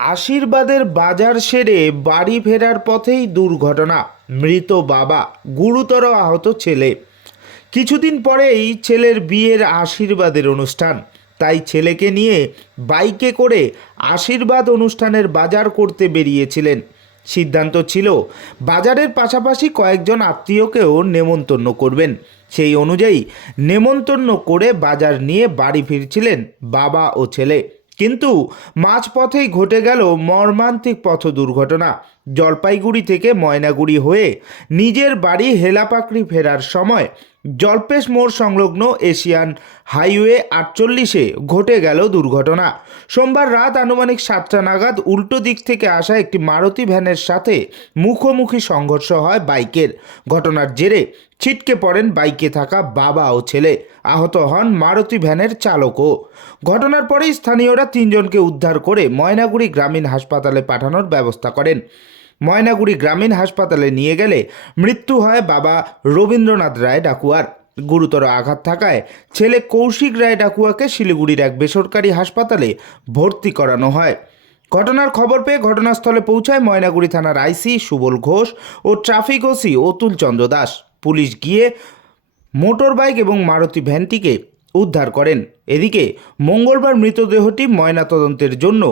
আশীর্বাদের বাজার সেরে বাড়ি ফেরার পথেই দুর্ঘটনা। মৃত বাবা, গুরুতর আহত ছেলে। কিছুদিন পরেই ছেলের বিয়ের আশীর্বাদের অনুষ্ঠান, তাই ছেলেকে নিয়ে বাইকে করে আশীর্বাদ অনুষ্ঠানের বাজার করতে বেরিয়েছিলেন। সিদ্ধান্ত ছিল বাজারের পাশাপাশি কয়েকজন আত্মীয়কেও নেমন্তন্ন করবেন। সেই অনুযায়ী নেমন্তন্ন করে বাজার নিয়ে বাড়ি ফিরছিলেন বাবা ও ছেলে। কিন্তু মাঝপথেই ঘটে গেল মর্মান্তিক পথ দুর্ঘটনা। জলপাইগুড়ি থেকে ময়নাগুড়ি হয়ে নিজের বাড়ি হেলাপাকড়ি ফেরার সময় জলপেশ মোড় সংলগ্ন এশিয়ান হাইওয়ে 48-এ ঘটে গেল দুর্ঘটনা। সোমবার রাত আনুমানিক 7টা নাগাদ উল্টো দিক থেকে আসা একটি মারুতি ভ্যানের সাথে মুখোমুখি সংঘর্ষ হয় বাইকের। ঘটনার জেরে ছিটকে পড়েন বাইকে থাকা বাবা ও ছেলে। আহত হন মারুতি ভ্যানের চালকও। ঘটনার পরেই স্থানীয়রা তিনজনকে উদ্ধার করে ময়নাগুড়ি গ্রামীণ হাসপাতালে পাঠানোর ব্যবস্থা করেন। ময়নাগুড়ি গ্রামীণ হাসপাতালে নিয়ে গেলে মৃত্যু হয় বাবা রবীন্দ্রনাথ রায় ডাকুয়ার। গুরুতর আঘাত থাকায় ছেলে কৌশিক রায় ডাকুয়াকে শিলিগুড়ির এক বেসরকারি হাসপাতালে ভর্তি করানো হয়। ঘটনার খবর পেয়ে ঘটনাস্থলে পৌঁছায় ময়নাগুড়ি থানার আইসি সুবল ঘোষ ও traffic OC Atul Chandra Das. Police গিয়ে মোটর বাইক এবং মারুতি ভ্যানটিকে উদ্ধার করেন। এদিকে মঙ্গলবার মৃতদেহটি ময়নাতদন্তের জন্য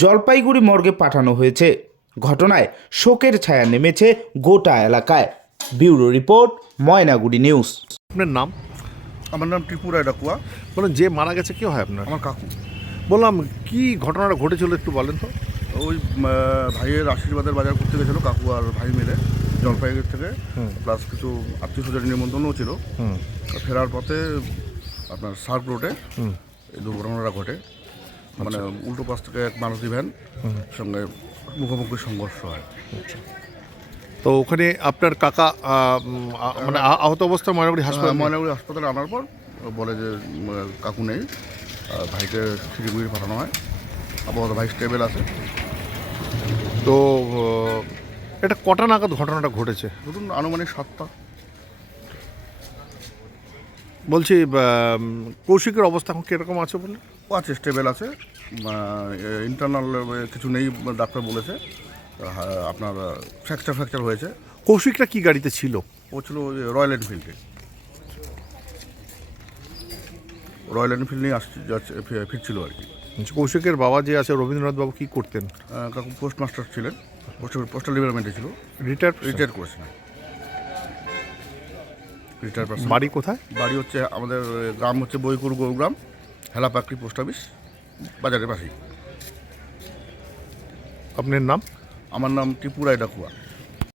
জলপাইগুড়ি মর্গে পাঠানো হয়েছে। ঘটনায় শোকের ছায়া নেমেছে গোটা এলাকায়। Bureau report, Maynaguri news. আপনার নাম? আমার নাম টিপু রায় ডাকুয়া। বলুন, যে মারা গেছে কেউ হয় আপনার? আমার কাকু। বললাম, কি ঘটনাটা ঘটেছিল একটু বলেন তো। ওই ভাইয়ের আশীর্বাদের বাজার করতে গেছিলো কাকু আর ভাই মিলে জলপাইগুড়ি থেকে, প্লাস কিছু আত্মীয় স্বজনের নিমন্ত্রণও ছিল। ফেরার পথে আপনার সার্ক রোডে এই দুর্ঘটনাটা ঘটে। মানে উল্টো পাশ থেকে এক মারুতি ভ্যান সঙ্গে মুখোমুখি সংঘর্ষ হয়। তো ওখানে আপনার কাকা মানে আহত অবস্থায় ময়নাগুড়ি হাসপাতাল ময়নাগুড়ি হাসপাতালে আনার পর বলে যে কাকু নেই, ভাইকে শিলিগুড়ি পাঠানো হয়। আপাতত ভাই স্টেবল আছে। তো এটা কটা নাগাদ ঘটনাটা ঘটেছে? ধরুন আনুমানিক 7টা। বলছি, কৌশিকের অবস্থা এখন কীরকম আছে বলে? ও আছে, স্টেবল আছে। ইন্টারনাল কিছু নেই ডাক্তার বলেছে। আপনার ফ্র্যাকচার হয়েছে। কৌশিকটা কি গাড়িতে ছিল? ও ছিল রয়্যাল এনফিল্ডে। রয়্যাল এনফিল্ড নিয়ে ফিরছিল আর কি। কৌশিকের বাবা যে আছে রবীন্দ্রনাথ বাবু কি করতেন? কাকু পোস্টমাস্টার ছিলেন, পোস্টাল ডিপার্টমেন্টে ছিল। রিটায়ার করেছেন। Retire person. বাড়ি কোথায়? বাড়ি হচ্ছে আমাদের গ্রাম হচ্ছে বইকুর গৌগ্রাম, হেলাপাকড়ি পোস্ট অফিস বাজারের পাশেই। আপনার নাম? আমার নাম টিপু রায় ডাকুয়া।